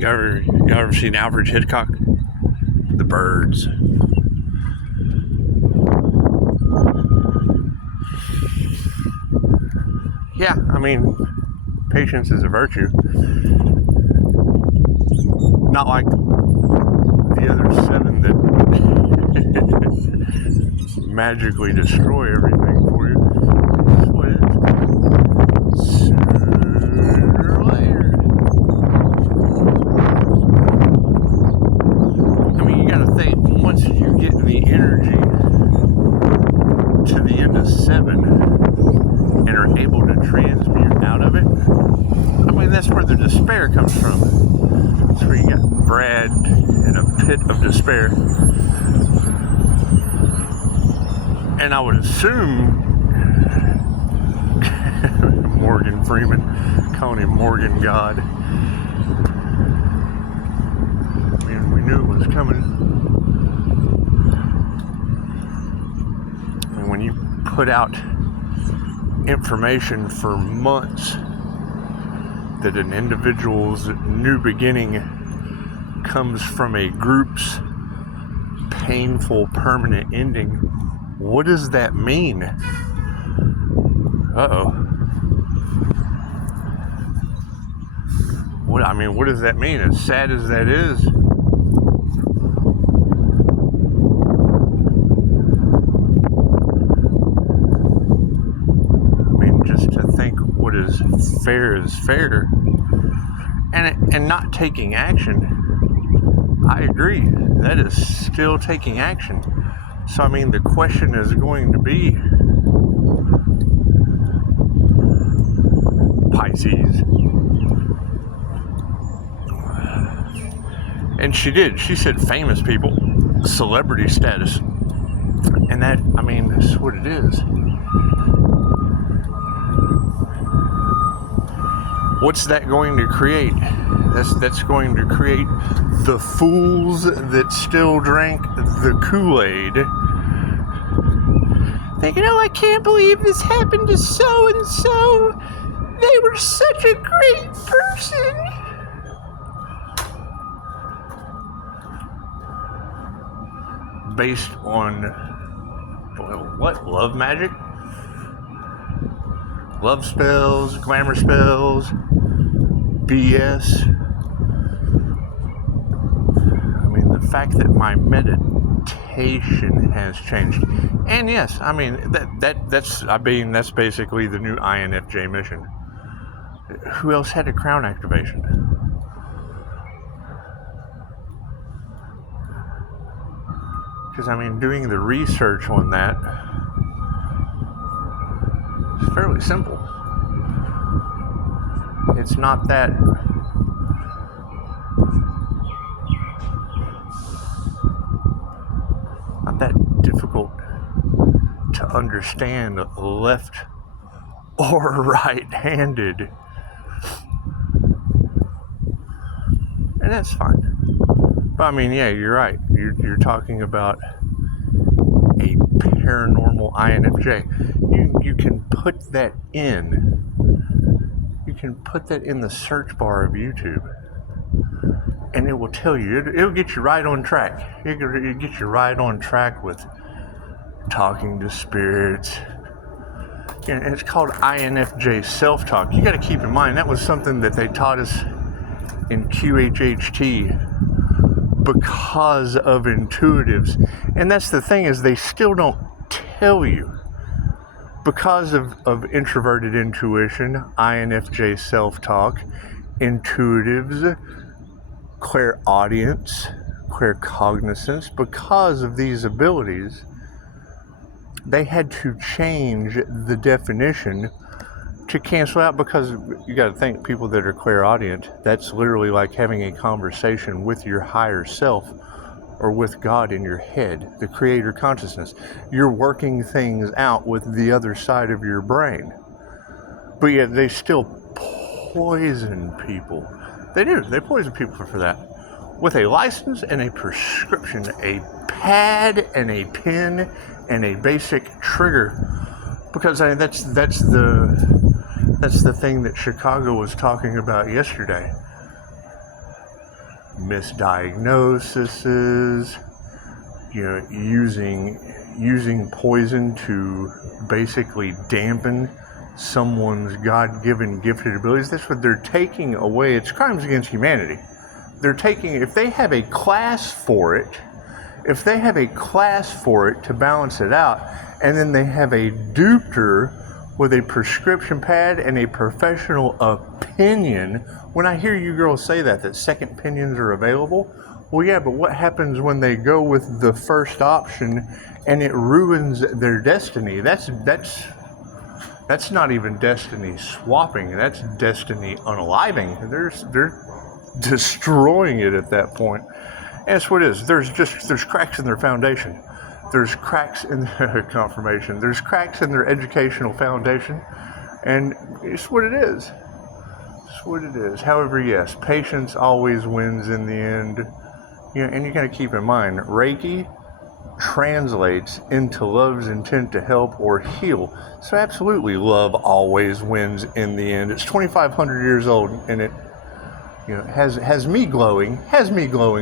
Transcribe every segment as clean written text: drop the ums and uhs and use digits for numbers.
You ever seen Alfred Hitchcock? The Birds. Yeah, I mean, patience is a virtue. Not like the other 7 that magically destroy everything for you. This is what it is. Sooner or later. I mean, you gotta think, once you get the energy to the end of 7 and are able to transmute out of it, I mean, that's where the despair comes from. That's where you got Brad in a pit of despair. And I would assume Morgan Freeman, calling him Morgan God. I mean, we knew it was coming. And when you put out information for months that an individual's new beginning comes from a group's painful permanent ending, what does that mean? Uh-oh. What does that mean? As sad as that is, just to think what is fair, and not taking action. I agree, that is still taking action. So I mean, the question is going to be, Pisces. And she said famous people, celebrity status, and that, I mean, that's what it is. What's that going to create? That's going to create the fools that still drank the Kool-Aid. Thinking, oh, I can't believe this happened to so-and-so. They were such a great person. Based on, what? Love magic? Love spells, glamour spells, BS. I mean, the fact that my meditation has changed. And yes, I mean, that's basically the new INFJ mission. Who else had a crown activation? Because, I mean, doing the research on that, it's fairly simple. It's not that difficult to understand left or right-handed. And that's fine. But I mean, yeah, you're right. You're talking about a paranormal INFJ. You can put that in. You can put that in the search bar of YouTube, and it will tell you. It'll get you right on track. It'll get you right on track with talking to spirits. And it's called INFJ self-talk. You got to keep in mind that was something that they taught us in QHHT because of intuitives. And that's the thing, is they still don't tell you. Because of introverted intuition, INFJ self-talk, intuitives, clairaudience, claircognizance, because of these abilities, they had to change the definition to cancel out, because you got to think, people that are clairaudient, that's literally like having a conversation with your higher self or with God in your head, the creator consciousness. You're working things out with the other side of your brain. But yet they still poison people. They do. They poison people for that. With a license and a prescription, a pad and a pen and a basic trigger. Because I mean, that's the thing that Chicago was talking about yesterday. misdiagnoses, using poison to basically dampen someone's God-given gifted abilities. That's what they're taking away. It's crimes against humanity. They're taking, if they have a class for it, to balance it out, and then they have a doctor with a prescription pad and a professional opinion. When I hear you girls say that second opinions are available, well, yeah, but what happens when they go with the first option and it ruins their destiny? That's not even destiny swapping. That's destiny unaliving. They're destroying it at that point. And that's what it is. There's cracks in their foundation. There's cracks in their confirmation. There's cracks in their educational foundation. And it's what it is. It's what it is. However, yes, patience always wins in the end. And you got to keep in mind, Reiki translates into love's intent to help or heal. So absolutely, love always wins in the end. It's 2,500 years old, and it has me glowing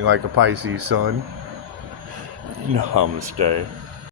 like a Pisces sun. Namaste.